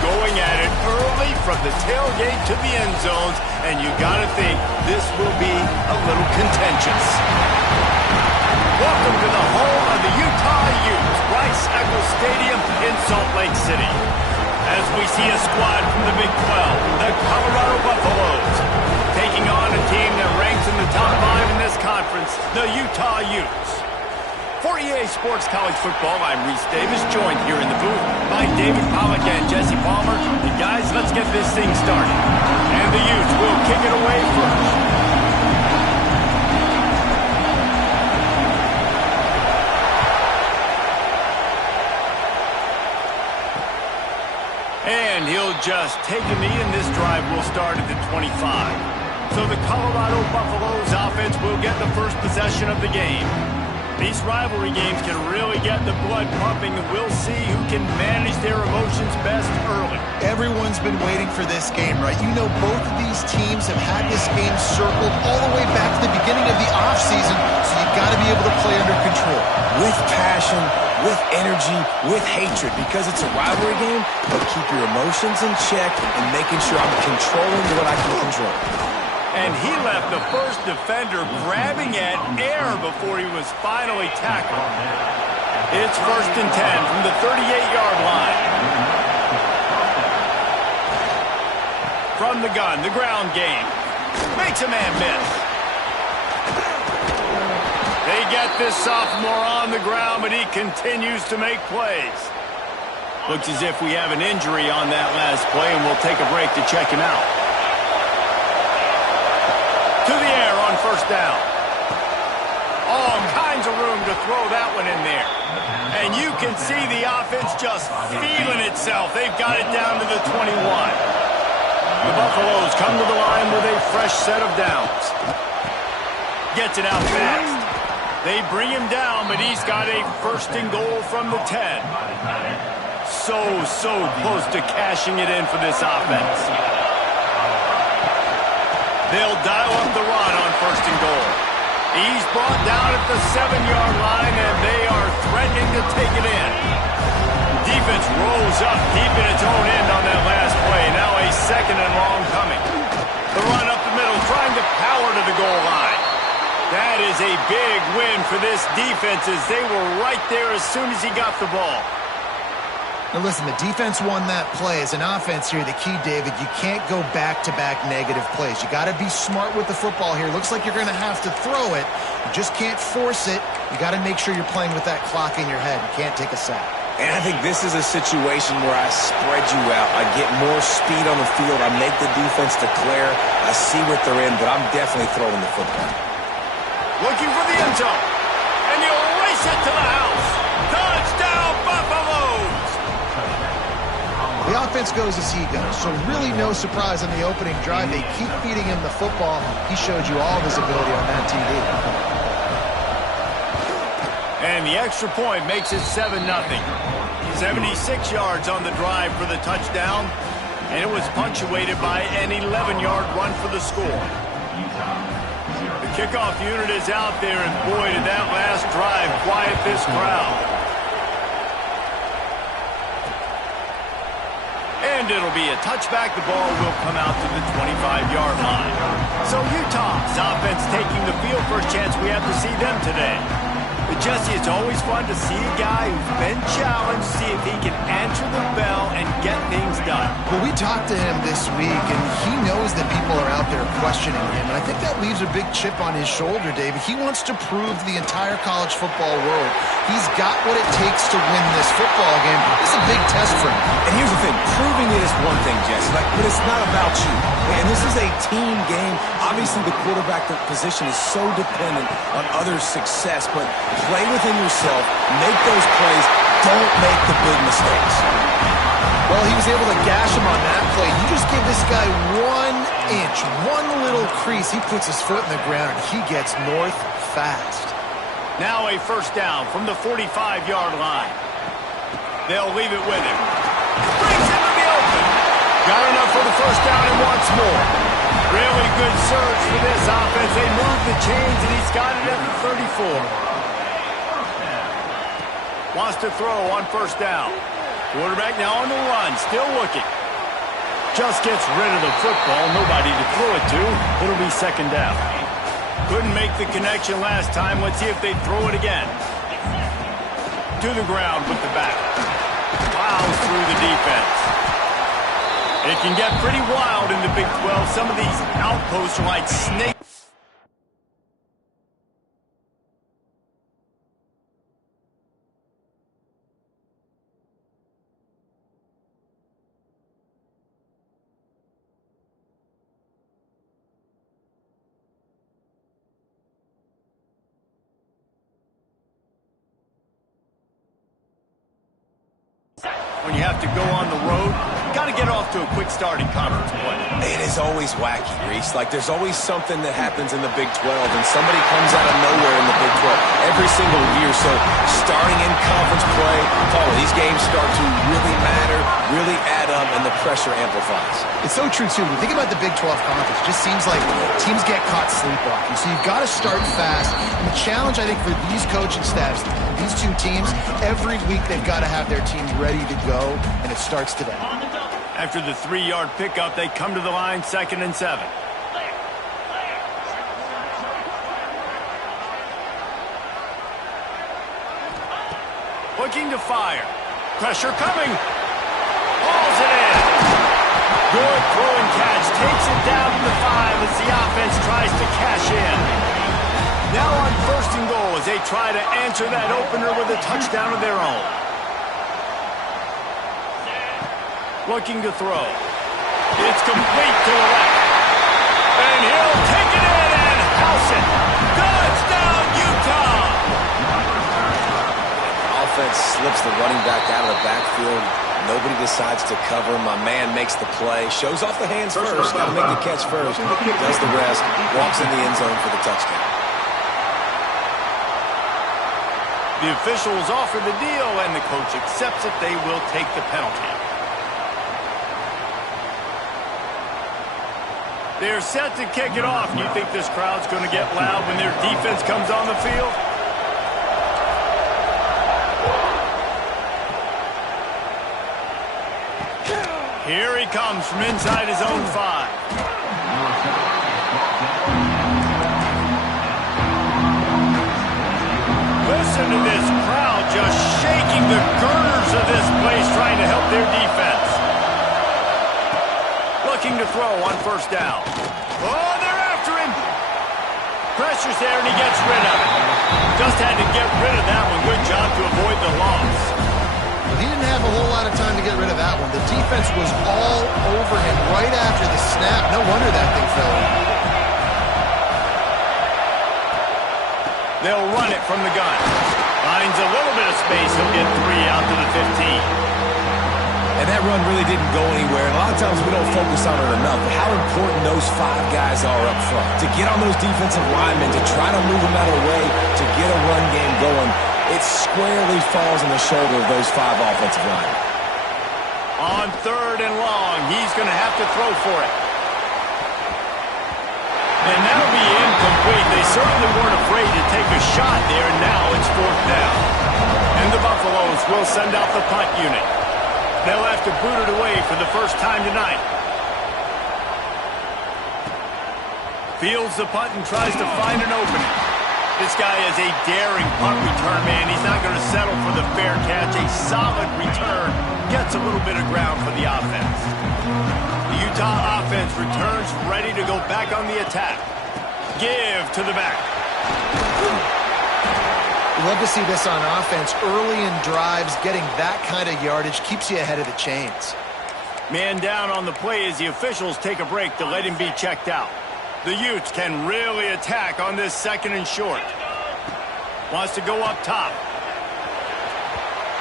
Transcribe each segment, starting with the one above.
going at it early from the tailgate to the end zones, and you got to think this will be a little contentious. Welcome to the home of the Utah Utes, Rice-Eccles Stadium in Salt Lake City. As we see a squad from the Big 12, the Colorado Buffaloes, taking on a team that ranks in the top 5 in this conference, the Utah Utes. For EA Sports College Football, I'm Reese Davis, joined here in the booth by David Pollack and Jesse Palmer. And guys, let's get this thing started. And the Utes will kick it away first. And he'll just take a knee, and this drive will start at the 25. So the Colorado Buffaloes offense will get the first possession of the game. These rivalry games can really get the blood pumping, and we'll see who can manage their emotions best early. Everyone's been waiting for this game, right? You know, both of these teams have had this game circled all the way back to the beginning of the offseason, so you've got to be able to play under control. With passion, with energy, with hatred, because it's a rivalry game, but keep your emotions in check and making sure I'm controlling what I can control. And he left the first defender grabbing at air before he was finally tackled. It's 1st and 10 from the 38-yard line. From the gun, the ground game. Makes a man miss. They get this sophomore on the ground, but he continues to make plays. Looks as if we have an injury on that last play, and we'll take a break to check him out. To the air on 1st down. All kinds of room to throw that one in there. And you can see the offense just feeling itself. They've got it down to the 21. The Buffaloes come to the line with a fresh set of downs. Gets it out fast. They bring him down, but he's got a 1st and goal from the 10. So close to cashing it in for this offense. They'll dial up the run on 1st and goal. He's brought down at the 7-yard line, and they are threatening to take it in. Defense rolls up, keeping its own end on that last play. Now a 2nd and long coming. The run up the middle, trying to power to the goal line. That is a big win for this defense, as they were right there as soon as he got the ball. Now listen, the defense won that play. As an offense here, the key, David, you can't go back-to-back negative plays. You got to be smart with the football here. Looks like you're going to have to throw it. You just can't force it. You got to make sure you're playing with that clock in your head. You can't take a sack. And I think this is a situation where I spread you out. I get more speed on the field. I make the defense declare. I see what they're in, but I'm definitely throwing the football. Looking for the end zone. And he'll race it to the house. Touchdown, Buffaloes! The offense goes as he goes, so really no surprise on the opening drive. They keep feeding him the football. He showed you all of his ability on that TV. And the extra point makes it 7-0. 76 yards on the drive for the touchdown, and it was punctuated by an 11-yard run for the score. The kickoff unit is out there, and boy, did that last drive quiet this crowd. And it'll be a touchback. The ball will come out to the 25-yard line. So Utah's offense taking the field. First chance we have to see them today. But Jesse, it's always fun to see a guy who's been challenged, see if he can answer the bell and get things done. Well, we talked to him this week, and he knows that people are out there questioning him. And I think that leaves a big chip on his shoulder, David. He wants to prove to the entire college football world he's got what it takes to win this football game. This is a big test for him. And here's the thing. Proving it is one thing, Jesse, but it's not about you. And this is a team game. Obviously, the quarterback position is so dependent on others' success, but play within yourself, make those plays, don't make the big mistakes. Well, he was able to gash him on that play. You just give this guy 1 inch, one little crease, he puts his foot in the ground, and he gets north fast. Now a 1st down from the 45-yard line. They'll leave it with him. Brings him to the open. Got enough for the 1st down and wants more. Really good surge for this offense. They move the chains, and he's got it at the 34. Wants to throw on 1st down. Quarterback now on the run, still looking. Just gets rid of the football, nobody to throw it to. It'll be second down. Couldn't make the connection last time. Let's see if they throw it again. To the ground with the back. Plows through the defense. It can get pretty wild in the Big 12. Some of these outposts are like snakes. When you have to go on the road, got to get off to a quick start in conference play. It is always wacky, Reese. Like, there's always something that happens in the Big 12, and somebody comes out of nowhere in the Big 12 every single year. So starting in conference play, these games start to really matter, really add up, and the pressure amplifies. It's so true, too. When you think about the Big 12 conference, it just seems like teams get caught sleepwalking. So you've got to start fast. And the challenge, I think, for these coaching staffs, these two teams, every week they've got to have their team ready to go, and it starts today. After the 3-yard pickup, they come to the line, 2nd and 7. Looking to fire. Pressure coming. Hauls it in. Good throw and catch. Takes it down to the 5 as the offense tries to cash in. Now on 1st and goal as they try to answer that opener with a touchdown of their own. Looking to throw. It's complete to the left. And he'll take it in and house it. Touchdown, Utah! Offense slips the running back out of the backfield. Nobody decides to cover. My man makes the play. Shows off the hands first. Got to make the catch first. Does the rest. Walks in the end zone for the touchdown. The officials offer the deal, and the coach accepts it. They will take the penalty. They're set to kick it off. You think this crowd's going to get loud when their defense comes on the field? Here he comes from inside his own 5. Listen to this crowd just shaking the girders of this place, trying to help their defense. Looking to throw on 1st down. Oh, they're after him. Pressure's there, and he gets rid of it. Just had to get rid of that one. Good job to avoid the loss. Well, he didn't have a whole lot of time to get rid of that one. The defense was all over him right after the snap. No wonder that thing fell in. They'll run it from the gun. Finds a little bit of space. He'll get 3 out to the 15. And that run really didn't go anywhere. And a lot of times we don't focus on it enough, but how important those 5 guys are up front. To get on those defensive linemen, to try to move them out of the way, to get a run game going, it squarely falls on the shoulder of those 5 offensive linemen. On 3rd and long, he's going to have to throw for it. And that'll be incomplete. They certainly weren't afraid to take a shot there, and now it's 4th down. And the Buffaloes will send out the punt unit. They'll have to boot it away for the first time tonight. Fields the punt and tries to find an opening. This guy is a daring punt return man. He's not going to settle for the fair catch. A solid return. Gets a little bit of ground for the offense. The Utah offense returns ready to go back on the attack. Give to the back. You love to see this on offense. Early in drives, getting that kind of yardage keeps you ahead of the chains. Man down on the play as the officials take a break to let him be checked out. The Utes can really attack on this 2nd and short. Wants to go up top.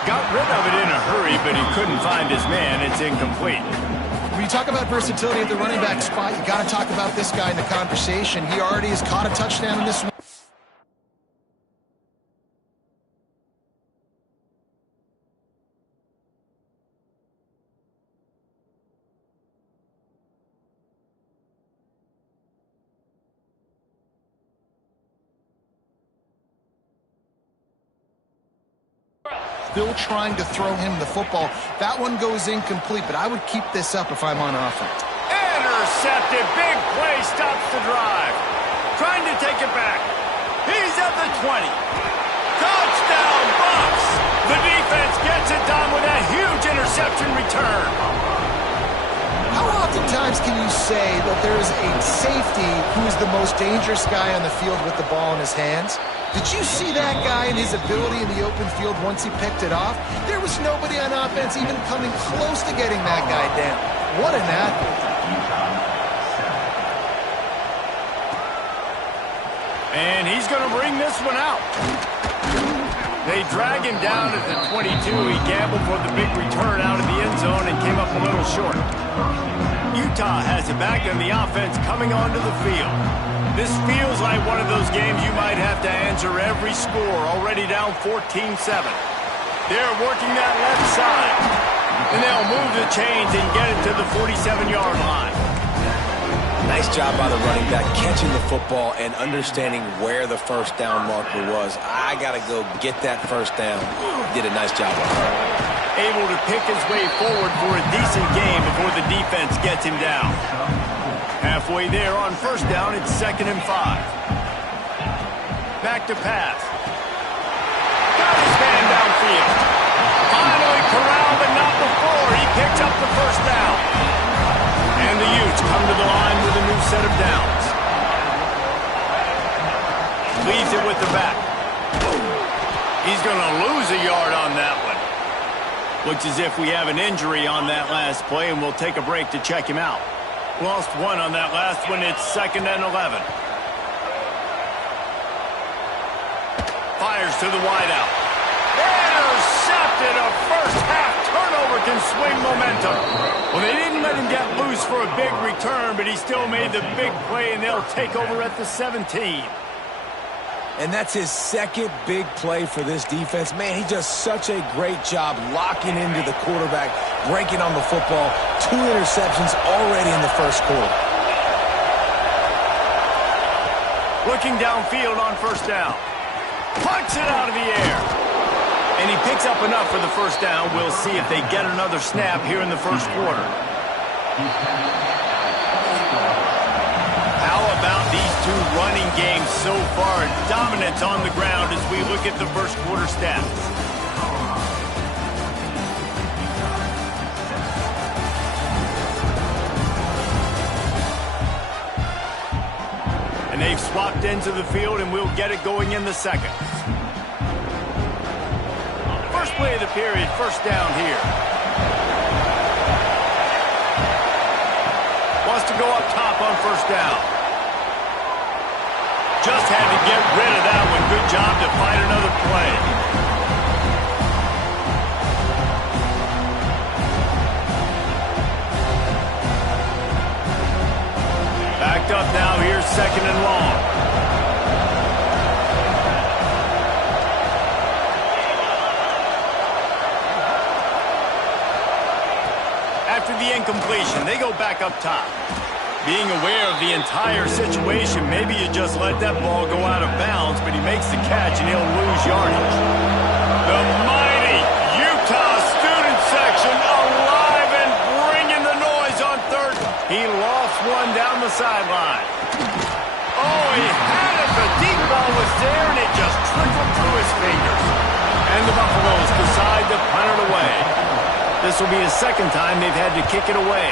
Got rid of it in a hurry, but he couldn't find his man. It's incomplete. When you talk about versatility at the running back spot, you got to talk about this guy in the conversation. He already has caught a touchdown in this one. still trying to throw him the football. That one goes incomplete, but I would keep this up if I'm on offense. Intercepted. Big play stops the drive. Trying to take it back. He's at the 20. Touchdown, Bucs. The defense gets it done with a huge interception return. How oftentimes can you say that there is a safety who is the most dangerous guy on the field with the ball in his hands? Did you see that guy and his ability in the open field once he picked it off? There was nobody on offense even coming close to getting that guy down. What an athlete. And he's going to bring this one out. They drag him down at the 22. He gambled for the big return out of the end zone and came up a little short. Utah has it back on the offense coming onto the field. This feels like one of those games you might have to answer every score, already down 14-7. They're working that left side. And they'll move the chains and get it to the 47-yard line. Nice job by the running back, catching the football and understanding where the first down marker was. I got to go get that first down. Did a nice job of it. Able to pick his way forward for a decent game before the defense gets him down. Halfway there on first down, it's 2nd and 5. Back to pass. Got his man downfield. Finally corralled, but not before. He picks up the first down. And the Utes come to the line with a new set of downs. Leaves it with the back. He's going to lose a yard on that one. Looks as if we have an injury on that last play, and we'll take a break to check him out. Lost one on that last one. It's 2nd and 11. Fires to the wideout. Intercepted. A first-half turnover can swing momentum. Well, they didn't let him get loose for a big return, but he still made the big play, and they'll take over at the 17. And that's his second big play for this defense. Man, he does such a great job locking into the quarterback, breaking on the football. 2 interceptions already in the first quarter. Looking downfield on first down. Punts it out of the air. And he picks up enough for the first down. We'll see if they get another snap here in the first quarter. How about these two running games so far? Dominance on the ground as we look at the first quarter stats. And they've swapped ends of the field, and we'll get it going in the second. First play of the period, first down here. Wants to go up top on first down. Just had to get rid of that one. Good job to find another play. Backed up now. Here's 2nd and long. After the incompletion, they go back up top. Being aware of the entire situation, maybe you just let that ball go out of bounds, but he makes the catch and he'll lose yardage. The mighty Utah student section alive and bringing the noise on third. He lost one down the sideline. Oh, he had it. The deep ball was there, and it just trickled through his fingers. And the Buffaloes decide to punt it away. This will be the second time they've had to kick it away.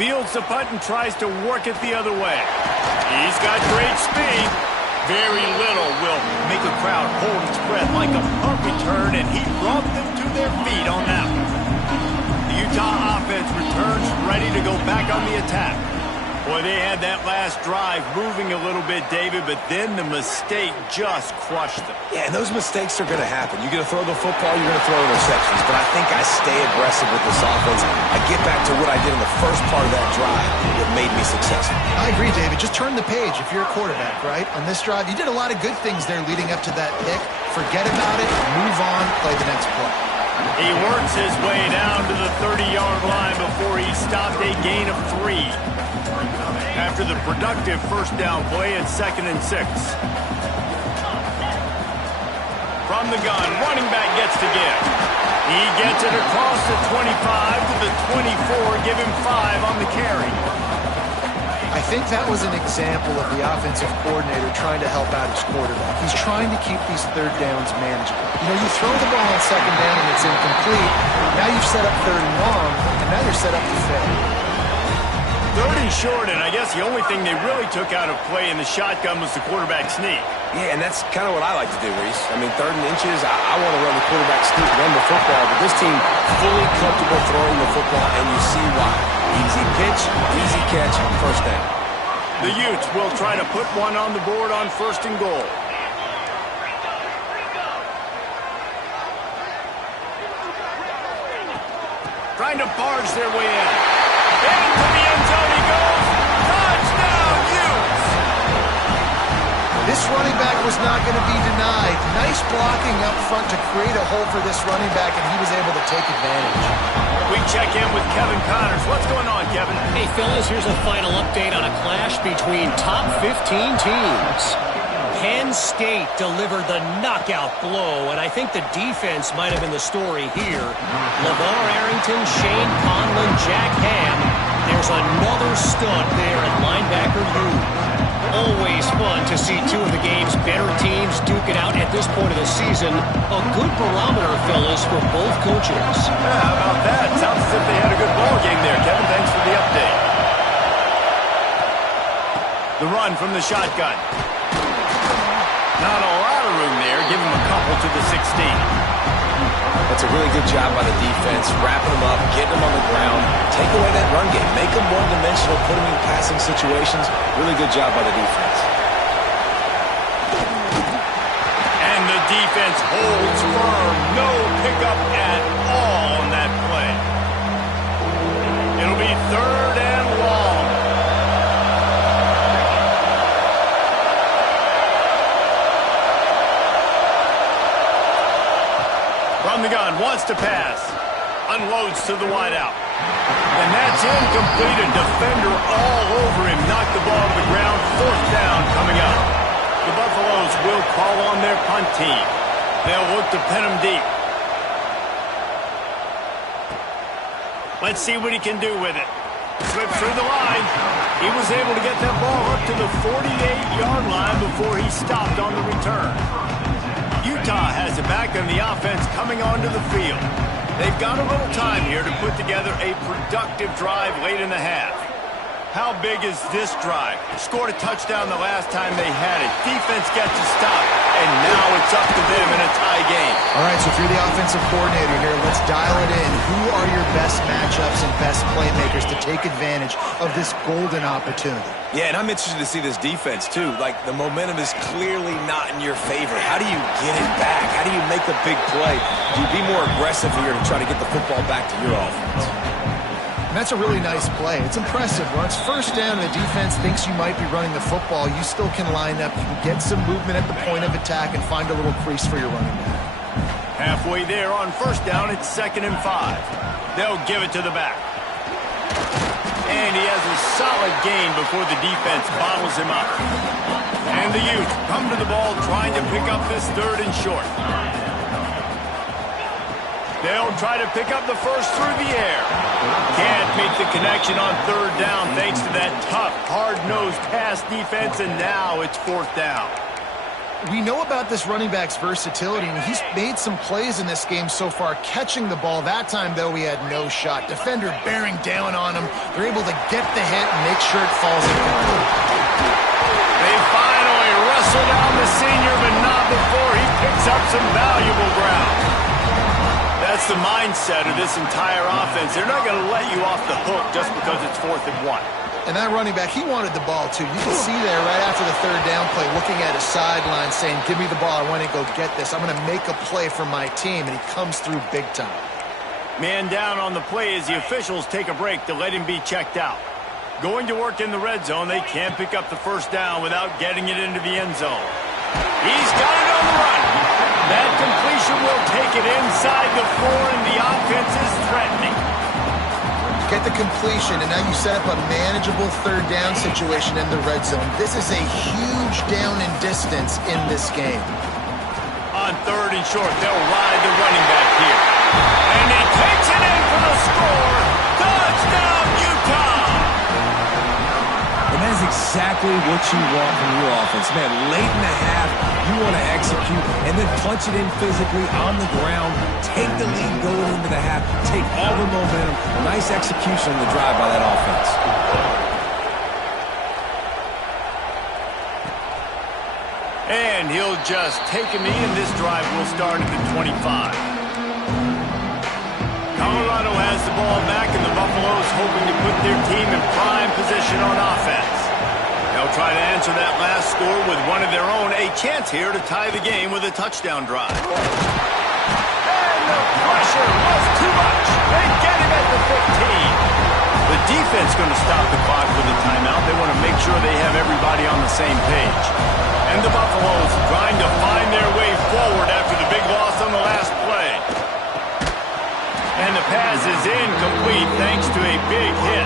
Fields the punt and tries to work it the other way. He's got great speed. Very little will make a crowd hold its breath like a punt return, and he brought them to their feet on that one. The Utah offense returns ready to go back on the attack. Boy, they had that last drive moving a little bit, David, but then the mistake just crushed them. Yeah, and those mistakes are going to happen. You're going to throw the football, you're going to throw interceptions, but I think I stay aggressive with this offense. I get back to what I did in the first part of that drive that made me successful. I agree, David. Just turn the page if you're a quarterback, right? On this drive, you did a lot of good things there leading up to that pick. Forget about it, move on, play the next play. He works his way down to the 30-yard line before he stopped a gain of 3. After the productive first down play, it's 2nd and 6. From the gun, running back gets to give. He gets it across the 25 to the 24, give him 5 on the carry. I think that was an example of the offensive coordinator trying to help out his quarterback. He's trying to keep these third downs manageable. You know, you throw the ball on second down and it's incomplete. Now you've set up third and long, and now you're set up to fail. Third and short, and I guess the only thing they really took out of play in the shotgun was the quarterback sneak. Yeah, and that's kind of what I like to do, Reese. I mean, 3rd and inches, I want to run the quarterback sneak, run the football, but this team fully comfortable throwing the football, and you see why. Easy pitch, easy catch, first down. The Utes will try to put one on the board on 1st and goal. Trying to barge their way in. Into the end zone he goes. Touchdown, Utes! This running back was not going to be denied. Nice blocking up front to create a hole for this running back, and he was able to take advantage. We check in with Kevin Connors. What's going on, Kevin? Hey, fellas, here's a final update on a clash between top 15 teams. Penn State delivered the knockout blow, and I think the defense might have been the story here. LeVar Arrington, Shane Conlon, Jack Ham. There's another stud there at linebacker U. Always fun to see two of the game's better teams duke it out at this point of the season. A good barometer, fellas, for both coaches. Yeah, how about that? Sounds as if they had a good ball game there. Kevin, thanks for the update. The run from the shotgun. Not a lot of room there. Give him a couple to the 16. That's a really good job by the defense, wrapping them up, getting them on the ground, take away that run game, make them one-dimensional, put them in passing situations. Really good job by the defense. And the defense holds firm. No pickup at all on that play. It'll be 3rd and long. From the gun, wants to pass. Unloads to the wideout. And that's incomplete. A defender all over him. Knocked the ball to the ground. 4th down coming up. The Buffaloes will call on their punt team. They'll look to pin him deep. Let's see what he can do with it. Slipped through the line. He was able to get that ball up to the 48-yard line before he stopped on the return. Utah has it back on the offense coming onto the field. They've got a little time here to put together a productive drive late in the half. How big is this drive? Scored a touchdown the last time they had it. Defense gets a stop, and now it's up to them in a tie game. All right, so if you're the offensive coordinator here, let's dial it in. Who are your best matchups and best playmakers to take advantage of this golden opportunity? Yeah, and I'm interested to see this defense, too. Like, the momentum is clearly not in your favor. How do you get it back? How do you make the big play? Do you be more aggressive here to try to get the football back to your offense? And that's a really nice play. It's impressive. When it's 1st down and the defense thinks you might be running the football, you still can line up. You can get some movement at the point of attack and find a little crease for your running back. Halfway there on 1st down, it's 2nd and 5. They'll give it to the back. And he has a solid gain before the defense bottles him up. And the Utes come to the ball trying to pick up this 3rd and short. They'll try to pick up the first through the air. Can't make the connection on 3rd down thanks to that tough, hard-nosed pass defense, and now it's 4th down. We know about this running back's versatility, and he's made some plays in this game so far, catching the ball. That time, though, he had no shot. Defender bearing down on him. They're able to get the hit and make sure it falls incomplete. They finally wrestle down the senior, but not before he picks up some valuable ground. That's the mindset of this entire offense. They're not going to let you off the hook just because it's 4th and 1. And that running back, he wanted the ball, too. You can see there right after the 3rd down play, looking at his sideline, saying, give me the ball. I want to go get this. I'm going to make a play for my team. And he comes through big time. Man down on the play as the officials take a break to let him be checked out. Going to work in the red zone. They can't pick up the 1st down without getting it into the end zone. He's got it on the run. That completion will take it inside the 4, and the offense is threatening. Get the completion, and now you set up a manageable 3rd down situation in the red zone. This is a huge down in distance in this game. On third and short. They'll ride the running back here. And he takes it in for the score. Touchdown, Utah! And that is exactly what you want from your offense. Man, late in the half, you want to execute and then punch it in physically on the ground, take the lead going into the half, take all the momentum. A nice execution on the drive by that offense. And he'll just take a knee, and this drive will start at the 25. Colorado has the ball back, and the Buffaloes hoping to put their team in prime position on offense. They'll try to answer that last score with one of their own, a chance here to tie the game with a touchdown drive. And the pressure was too much. They get him at the 15. The defense going to stop the clock with a timeout. They want to make sure they have everybody on the same page. And the Buffaloes trying to find their way forward after the big loss on the last play. And the pass is incomplete thanks to a big hit.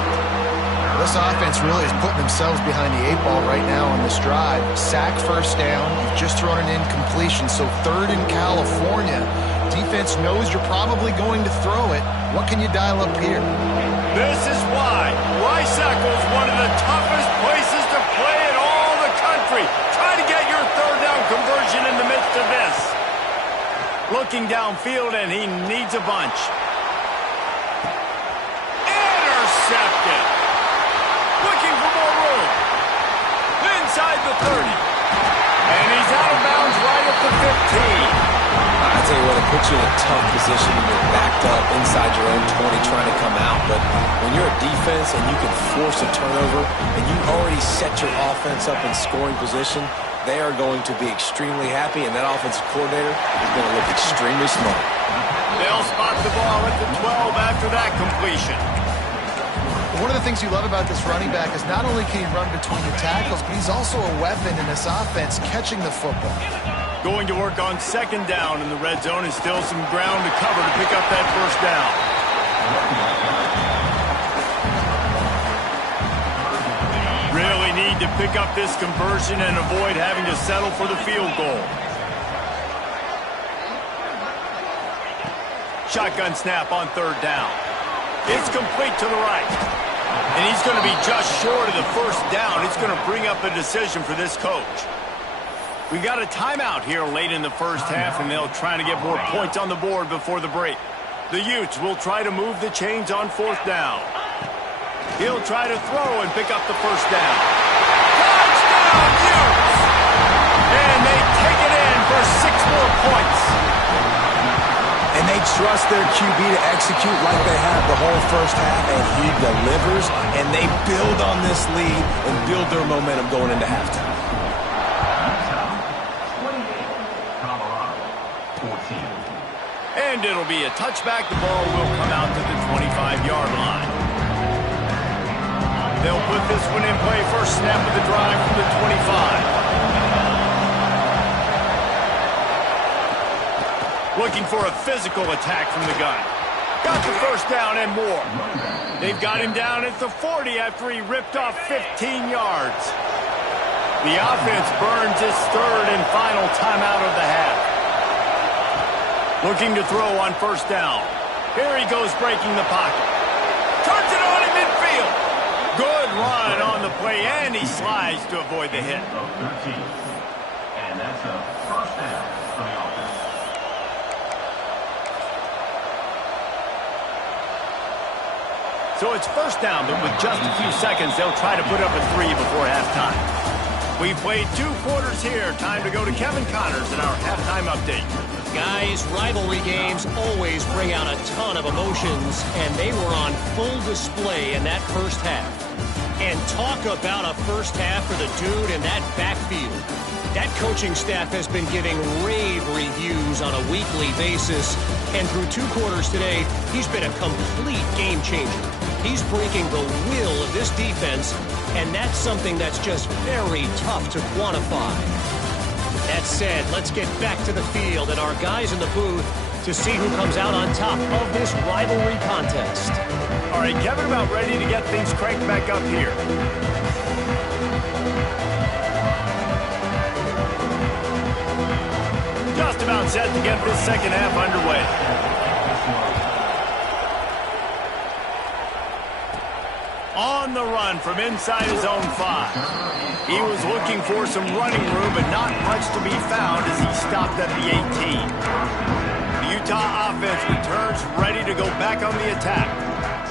This offense really is putting themselves behind the 8 ball right now on this drive. Sack, first down. You've just thrown an incompletion, so third in California. Defense knows you're probably going to throw it. What can you dial up here? This is why Rice-Eccles is one of the toughest places to play in all the country. Try to get your third down conversion in the midst of this. Looking downfield, and he needs a bunch. Intercepted. Looking for more room. Inside the 30. And he's out of bounds right at the 15. I tell you what, it puts you in a tough position when you're backed up inside your own 20 trying to come out. But when you're a defense and you can force a turnover and you already set your offense up in scoring position, they are going to be extremely happy, and that offensive coordinator is going to look extremely smart. They'll spot the ball at the 12 after that completion. One of the things you love about this running back is not only can he run between the tackles, but he's also a weapon in this offense catching the football. Going to work on second down in the red zone, and still some ground to cover to pick up that first down. Really need to pick up this conversion and avoid having to settle for the field goal. Shotgun snap on third down. It's complete to the right. And he's going to be just short of the first down. It's going to bring up a decision for this coach. We got a timeout here late in the first half, and they'll try to get more points on the board before the break. The Utes will try to move the chains on fourth down. He'll try to throw and pick up the first down. Touchdown, Utes! And they take it in for 6 more points. And they trust their QB to execute like they have the whole first half, and he delivers, and they build on this lead and build their momentum going into halftime. And it'll be a touchback. The ball will come out to the 25-yard line. They'll put this one in play. First snap of the drive from the 25. Looking for a physical attack from the gun. Got the first down and more. They've got him down at the 40 after he ripped off 15 yards. The offense burns its third and final timeout of the half. Looking to throw on first down. Here he goes breaking the pocket. Turns it on in midfield. Good run on the play, and he slides to avoid the hit. And that's a first down for the offense. So it's first down, but with just a few seconds, they'll try to put up a 3 before halftime. We've played 2 quarters here. Time to go to Kevin Connors in our halftime update. Guys, rivalry games always bring out a ton of emotions, and they were on full display in that first half. And talk about a first half for the dude in that backfield. That coaching staff has been giving rave reviews on a weekly basis, and through 2 quarters today, he's been a complete game changer. He's breaking the will of this defense, and that's something that's just very tough to quantify. That said, let's get back to the field and our guys in the booth to see who comes out on top of this rivalry contest. All right, Kevin, about ready to get things cranked back up here. Just about set to get this second half underway. On the run from inside his own 5. He was looking for some running room, but not much to be found as he stopped at the 18. The Utah offense returns ready to go back on the attack.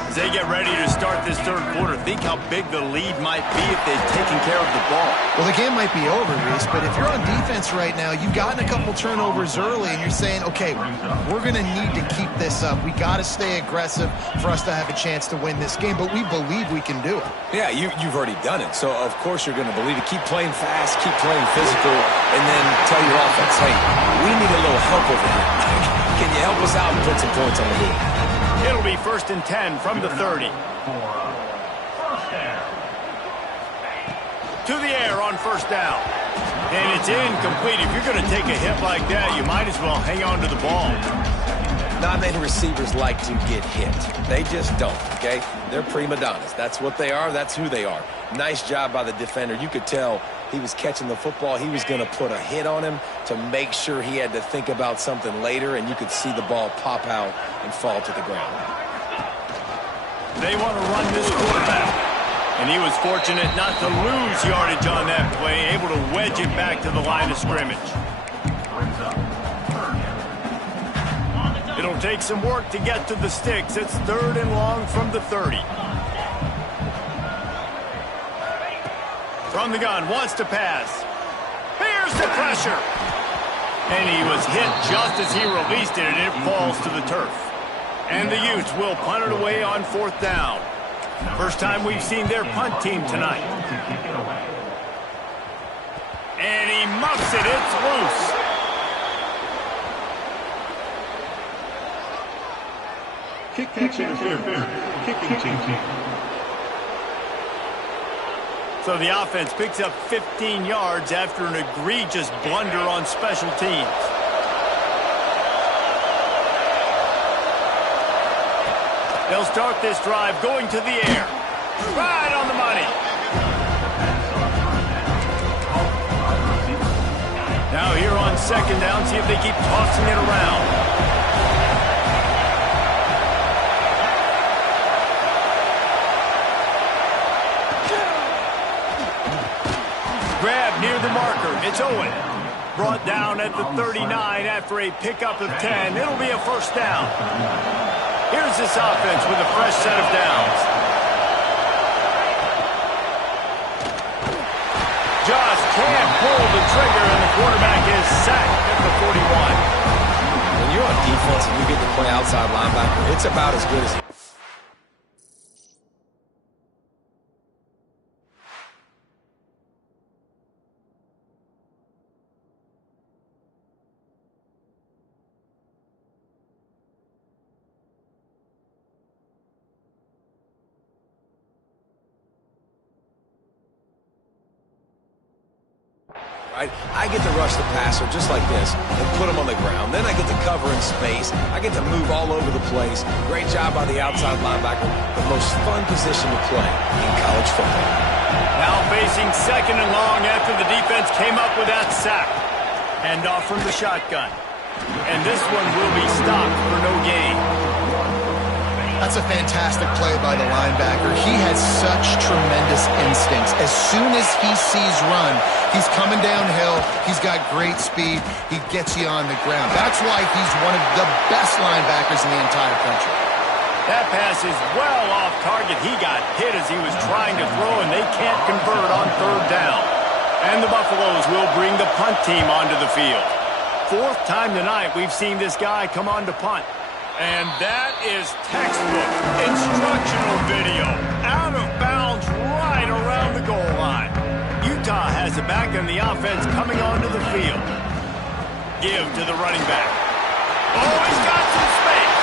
As they get ready to start this third quarter, think how big the lead might be if they'd taken care of the ball. Well, the game might be over, Reese, but if you're on defense right now, you've gotten a couple turnovers early, and you're saying, okay, we're going to need to keep this up. We got to stay aggressive for us to have a chance to win this game, but we believe we can do it. Yeah, you've already done it, so of course you're going to believe it. Keep playing fast, keep playing physical, and then tell your offense, hey, we need a little help over here. Can you help us out and put some points on the board? It'll be 1st and 10 from the 30. To the air on 1st down. And it's incomplete. If you're going to take a hit like that, you might as well hang on to the ball. Not many receivers like to get hit. They just don't, okay? They're prima donnas. That's what they are. That's who they are. Nice job by the defender. You could tell he was catching the football. He was going to put a hit on him to make sure he had to think about something later, and you could see the ball pop out and fall to the ground. They want to run this quarterback. And he was fortunate not to lose yardage on that play, able to wedge it back to the line of scrimmage. It'll take some work to get to the sticks. It's 3rd and long from the 30. From the gun, wants to pass. Here's the pressure. And he was hit just as he released it, and it falls to the turf. And the Utes will punt it away on 4th down. First time we've seen their punt team tonight. And he muffs it. It's loose. Kick interference. Kicking team. So the offense picks up 15 yards after an egregious blunder on special teams. They'll start this drive going to the air. Right on the money. Now here on 2nd down, see if they keep tossing it around. Grab near the marker. It's Owen. Brought down at the 39 after a pickup of 10. It'll be a 1st down. Here's this offense with a fresh set of downs. Just can't pull the trigger, and the quarterback is sacked at the 41. When you're on defense and you get to play outside linebacker, it's about as good as... Right? I get to rush the passer just like this and put him on the ground. Then I get to cover in space. I get to move all over the place. Great job by the outside linebacker. The most fun position to play in college football. Now facing 2nd and long after the defense came up with that sack. Hand off from the shotgun. And this one will be stopped for no gain. That's a fantastic play by the linebacker. He has such tremendous instincts. As soon as he sees run, he's coming downhill. He's got great speed. He gets you on the ground. That's why he's one of the best linebackers in the entire country. That pass is well off target. He got hit as he was trying to throw, and they can't convert on 3rd down. And the Buffaloes will bring the punt team onto the field. 4th time tonight we've seen this guy come on to punt. And that is textbook instructional video. Out of bounds right around the goal line. Utah has it back and the offense coming onto the field. Give to the running back. Oh, he's got some space.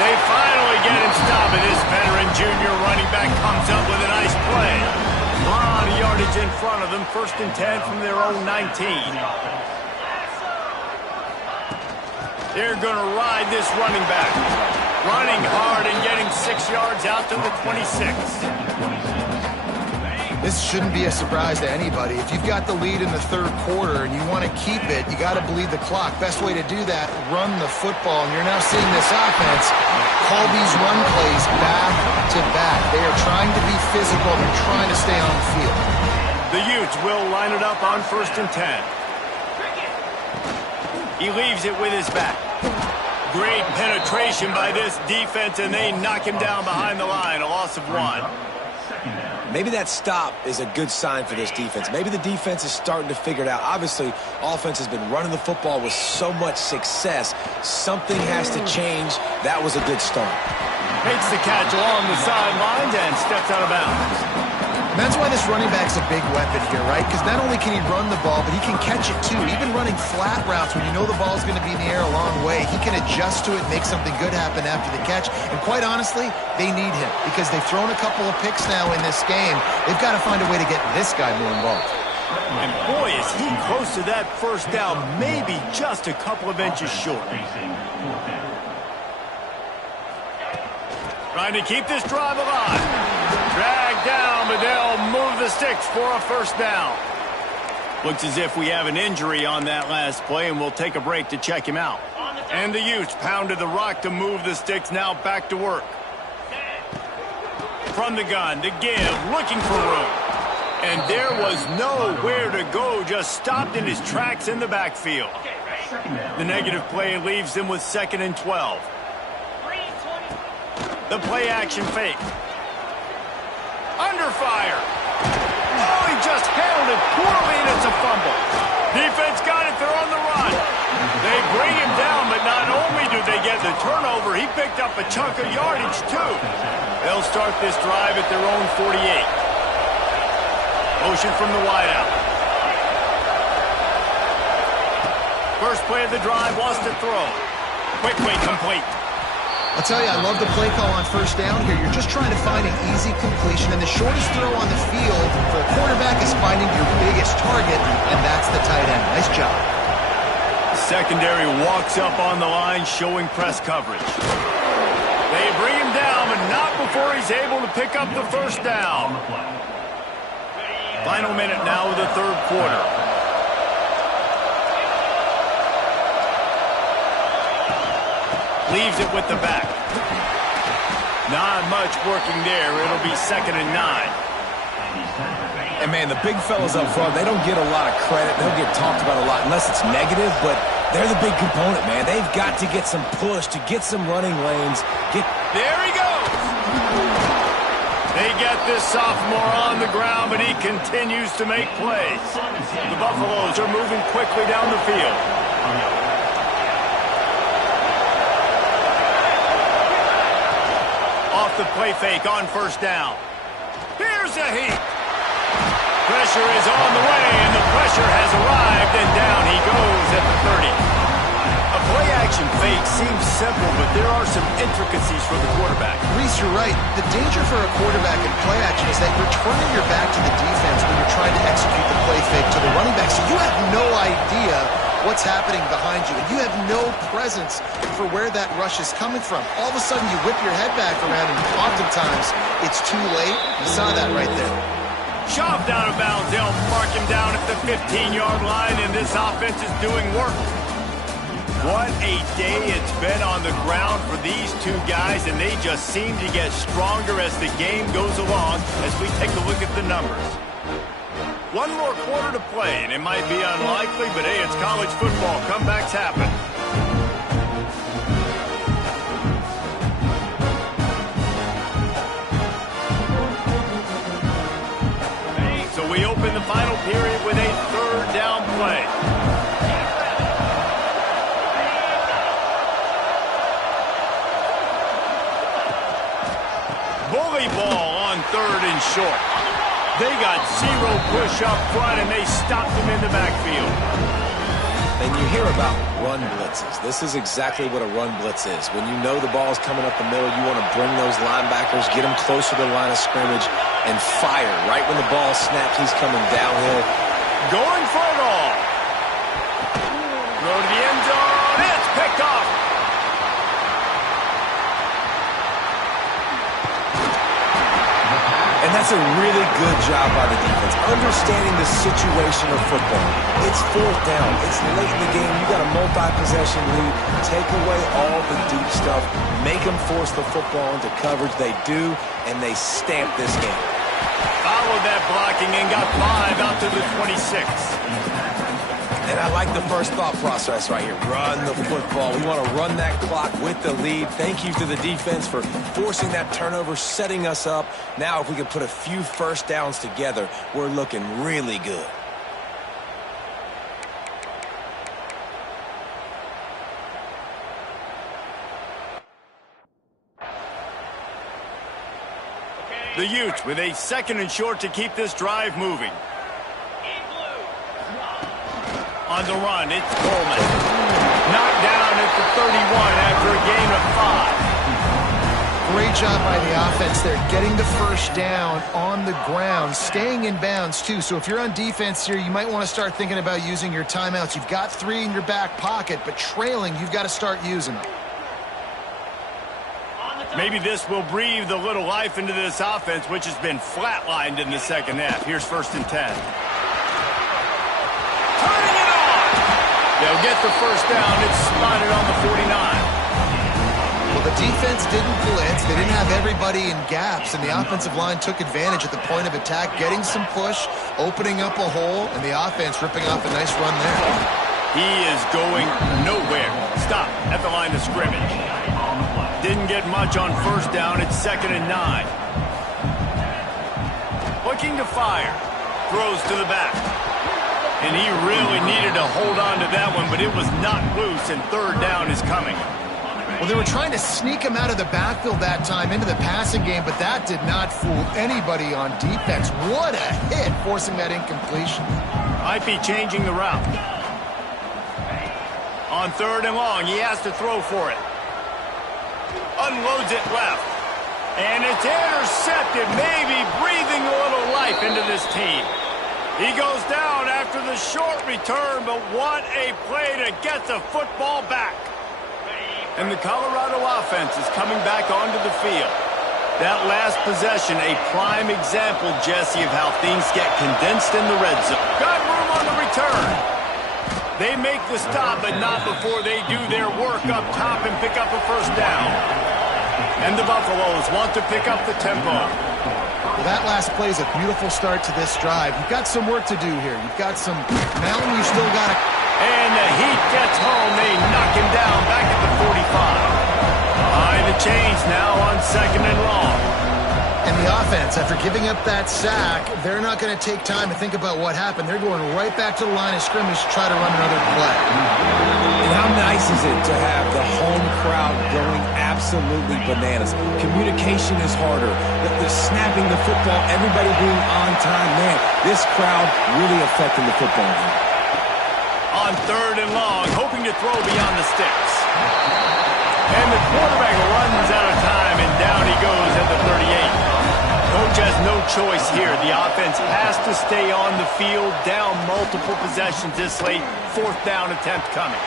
They finally get him stopped, and this veteran junior running back comes up with a nice play. A lot of yardage in front of them. 1st and 10 from their own 19. They're going to ride this running back. Running hard and getting 6 yards out to the 26. This shouldn't be a surprise to anybody. If you've got the lead in the third quarter and you want to keep it, you got to bleed the clock. Best way to do that, run the football. And you're now seeing this offense call these run plays back to back. They are trying to be physical. They're trying to stay on the field. The Utes will line it up on 1st and 10. He leaves it with his back. Great penetration by this defense, and they knock him down behind the line. A loss of 1. Maybe that stop is a good sign for this defense. Maybe the defense is starting to figure it out. Obviously, offense has been running the football with so much success. Something has to change. That was a good start. Makes the catch along the sidelines and steps out of bounds. And that's why this running back's a big weapon here, right? Because not only can he run the ball, but he can catch it too. Even running flat routes when you know the ball's going to be in the air a long way, he can adjust to it, make something good happen after the catch. And quite honestly, they need him because they've thrown a couple of picks now in this game. They've got to find a way to get this guy more involved. And boy, is he close to that first down, maybe just a couple of inches short. Trying to keep this drive alive. Dragged down, but they'll move the sticks for a first down. Looks as if we have an injury on that last play, and we'll take a break to check him out. And the Utes pounded the rock to move the sticks, now back to work. From the gun, the give, looking for room. And there was nowhere to go, just stopped in his tracks in the backfield. The negative play leaves him with 2nd and 12. The play-action fake. Under fire. Oh, he just handled it poorly, and it's a fumble. Defense got it. They're on the run. They bring him down, but not only do they get the turnover, he picked up a chunk of yardage, too. They'll start this drive at their own 48. Motion from the wideout. First play of the drive, lost to throw. Quickly complete. I'll tell you, I love the play call on first down here. You're just trying to find an easy completion, and the shortest throw on the field for the quarterback is finding your biggest target, and that's the tight end. Nice job. Secondary walks up on the line, showing press coverage. They bring him down, but not before he's able to pick up the first down. Final minute now of the third quarter. Leaves it with the back. Not much working there. It'll be 2nd and 9. And, man, the big fellas up front, they don't get a lot of credit. They'll get talked about a lot unless it's negative, but they're the big component, man. They've got to get some push, to get some running lanes. There he goes! They get this sophomore on the ground, but he continues to make plays. The Buffaloes are moving quickly down the field. Off the play fake on first down. Here's a heat. Pressure is on the way, and the pressure has arrived, and down he goes at the 30. A play-action fake seems simple, but there are some intricacies for the quarterback. Reese, you're right. The danger for a quarterback in play-action is that you're turning your back to the defense when you're trying to execute the play fake to the running back, so you have no idea what's happening behind you, and you have no presence for where that rush is coming from. All of a sudden, you whip your head back around, and oftentimes, it's too late. You saw that right there. Shoved out of bounds. They'll mark him down at the 15-yard line, and this offense is doing work. What a day it's been on the ground for these two guys, and they just seem to get stronger as the game goes along as we take a look at the numbers. One more quarter to play, and it might be unlikely, but hey, it's college football. Comebacks happen. So we open the final period with a third down play. Bully ball on 3rd and short. They got zero push up front, and they stopped him in the backfield. And you hear about run blitzes. This is exactly what a run blitz is. When you know the ball's coming up the middle, you want to bring those linebackers, get them closer to the line of scrimmage, and fire. Right when the ball snaps, he's coming downhill. Going for it all. Throw to the end zone. It's picked off. And And that's a really good job by the defense, understanding the situation of football. It's fourth down. It's late in the game. You got a multi-possession lead. Take away all the deep stuff. Make them force the football into coverage. They do, and they stamp this game. Followed that blocking and got 5 out to the 26. And I like the first thought process right here. Run the football. We want to run that clock with the lead. Thank you to the defense for forcing that turnover, setting us up. Now if we can put a few first downs together, we're looking really good. The Utes with a 2nd and short to keep this drive moving. On the run, it's Coleman. Knocked down at the 31 after a gain of 5. Great job by the offense there, getting the first down on the ground, staying in bounds too. So if you're on defense here, you might want to start thinking about using your timeouts. You've got 3 in your back pocket, but trailing, you've got to start using them. Maybe this will breathe a little life into this offense, which has been flatlined in the second half. Here's 1st and 10. Turning it on! They'll get the first down. It's spotted on the 49. Well, the defense didn't blitz. They didn't have everybody in gaps, and the offensive line took advantage at the point of attack, getting some push, opening up a hole, and the offense ripping off a nice run there. He is going nowhere. Stop at the line of scrimmage. Didn't get much on first down. It's 2nd and 9. Looking to fire. Throws to the back. And he really needed to hold on to that one, but it was not loose, and 3rd down is coming. Well, they were trying to sneak him out of the backfield that time into the passing game, but that did not fool anybody on defense. What a hit, forcing that incompletion. Might be changing the route. On 3rd and long, he has to throw for it. Unloads it left. And it's intercepted, maybe breathing a little life into this team. He goes down after the short return, but what a play to get the football back. And the Colorado offense is coming back onto the field. That last possession, a prime example, Jesse, of how things get condensed in the red zone. Got room on the return. They make the stop, but not before they do their work up top and pick up a first down. And the Buffaloes want to pick up the tempo. Well, that last play is a beautiful start to this drive. You've got some work to do here. You've got some mountain you still got to... And the heat gets home. They knock him down back at the 45. Behind the chains now on 2nd and long. And the offense, after giving up that sack, they're not going to take time to think about what happened. They're going right back to the line of scrimmage to try to run another play. And how nice is it to have the home crowd going absolutely bananas? Communication is harder. The snapping the football, everybody being on time. Man, this crowd really affecting the football game. On 3rd and long, hoping to throw beyond the sticks. And the quarterback runs out of time, and down he goes at the 38. Coach has no choice here. The offense has to stay on the field, down multiple possessions this late. 4th down attempt coming.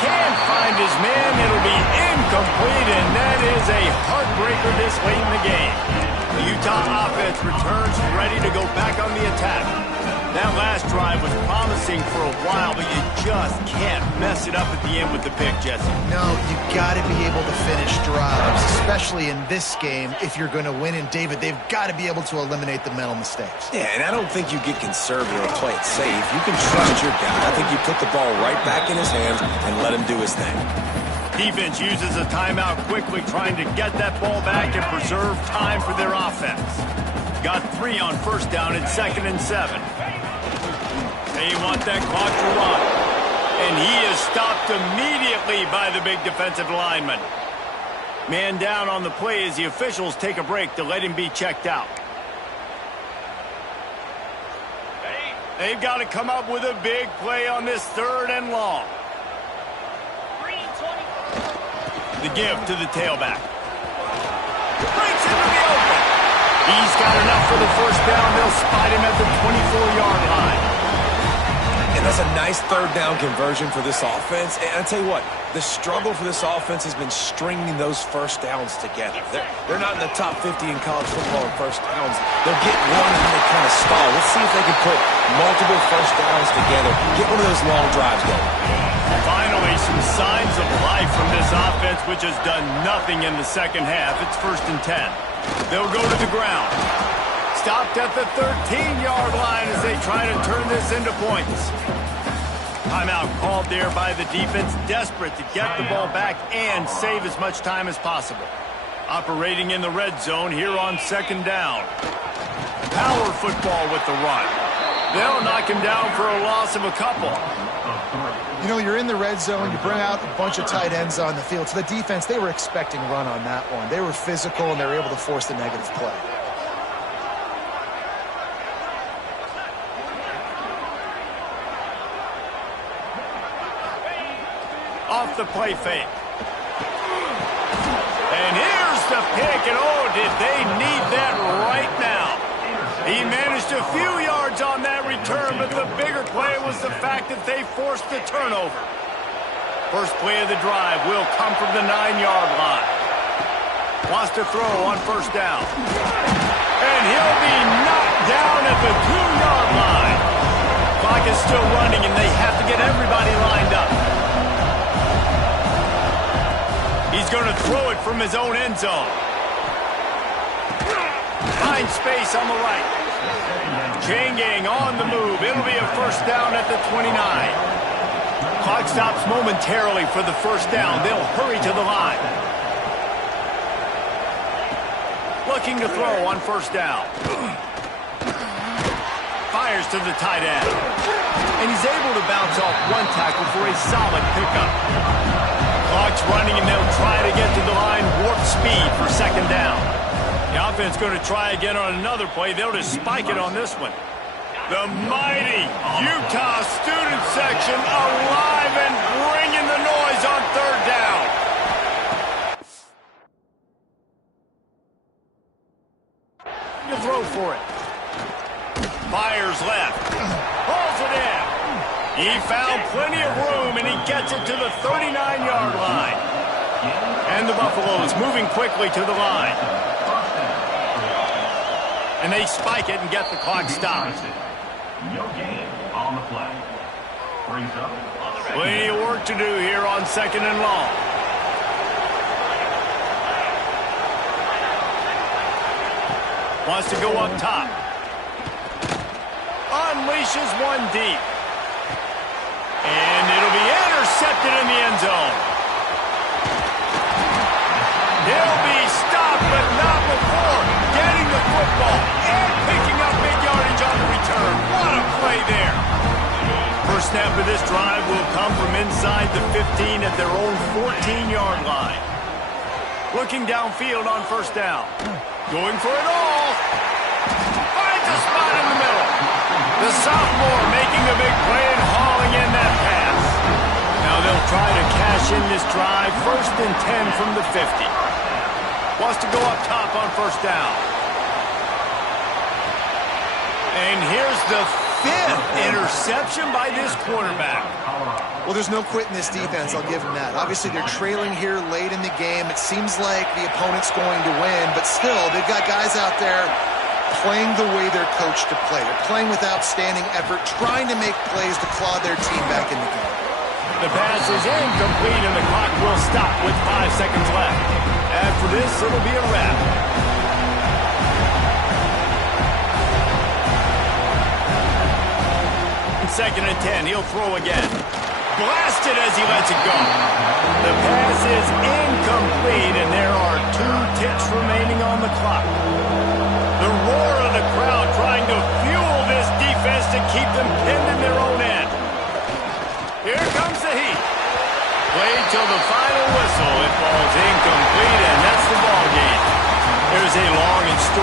Can't find his man. It'll be incomplete, and that is a heartbreaker this late in the game. The Utah offense returns ready to go back on the attack. That last drive was promising for a while, but you just can't mess it up at the end with the pick, Jesse. No, you've got to be able to finish drives, especially in this game if you're going to win. And, David, they've got to be able to eliminate the mental mistakes. Yeah, and I don't think you get conservative or play it safe. You can trust your guy. I think you put the ball right back in his hands and let him do his thing. Defense uses a timeout quickly, trying to get that ball back and preserve time for their offense. Got 3 on first down. It's 2nd and 7. They want that clock to run. And he is stopped immediately by the big defensive lineman. Man down on the play as the officials take a break to let him be checked out. They've got to come up with a big play on this 3rd and long. The give to the tailback. Breaks into the open. He's got enough for the first down. They'll spot him at the 24-yard line. And that's a nice third down conversion for this offense. And I tell you what, the struggle for this offense has been stringing those first downs together. They're not in the top 50 in college football in first downs. They'll get one and then they kind of stall. Let's see if they can put multiple first downs together, get one of those long drives going. Finally, some signs of life from this offense, which has done nothing in the second half. It's 1st and 10. They'll go to the ground. Stopped at the 13-yard line as they try to turn this into points. Timeout called there by the defense, desperate to get the ball back and save as much time as possible. Operating in the red zone here on 2nd down. Power football with the run. They'll knock him down for a loss of a couple. You know, you're in the red zone, you bring out a bunch of tight ends on the field. So the defense, they were expecting run on that one. They were physical, and they were able to force the negative play. Off the play fake. And here's the pick, and oh, did they need that right now. He managed a few yards on that return, but the bigger play was the fact that they forced the turnover. First play of the drive will come from the 9-yard line. Wants to throw on 1st down. And he'll be knocked down at the 2-yard line. Clock is still running, and they have to get everybody lined up. He's going to throw it from his own end zone. Finds space on the right. Chain gang on the move. It'll be a 1st down at the 29. Clock stops momentarily for the 1st down. They'll hurry to the line. Looking to throw on 1st down. Fires to the tight end. And he's able to bounce off one tackle for a solid pickup. Clock's running, and they'll try to get to the line warp speed for 2nd down. The offense going to try again on another play. They'll just spike it on this one. The mighty Utah student section alive and bringing the noise on 3rd down. You throw for it. Fires left. Pulls it in. He found plenty of room, and he gets it to the 39-yard line. And the Buffaloes moving quickly to the line. And they spike it and get the clock stopped. No gain on the play. Brings up on the ready. Plenty of work to do here on 2nd and long. Wants to go up top. Unleashes one deep. And it'll be intercepted in the end zone. He'll be stopped, but not before getting the football and picking up big yardage on the return. What a play there. First snap of this drive will come from inside the 15 at their own 14-yard line. Looking downfield on 1st down. Going for it all. Finds a spot in the middle. The sophomore making a big play and hauling in that pass. Now they'll try to cash in this drive. 1st and 10 from the 50. Wants to go up top on 1st down. And here's the 5th interception by this quarterback. Well, there's no quitting this defense. I'll give them that. Obviously, they're trailing here late in the game. It seems like the opponent's going to win, but still, they've got guys out there playing the way they're coached to play. They're playing with outstanding effort, trying to make plays to claw their team back in the game. The pass is incomplete, and the clock will stop with 5 seconds left. After this, it'll be a wrap. 2nd and 10. He'll throw again. Blasted as he lets it go. The pass is incomplete, and there are 2 ticks remaining on the clock. The roar of the crowd trying to fuel this defense to keep them pinned in their own end. Here comes the heat. Played till the final whistle. It falls incomplete, and that's the ball game. There's a long and storied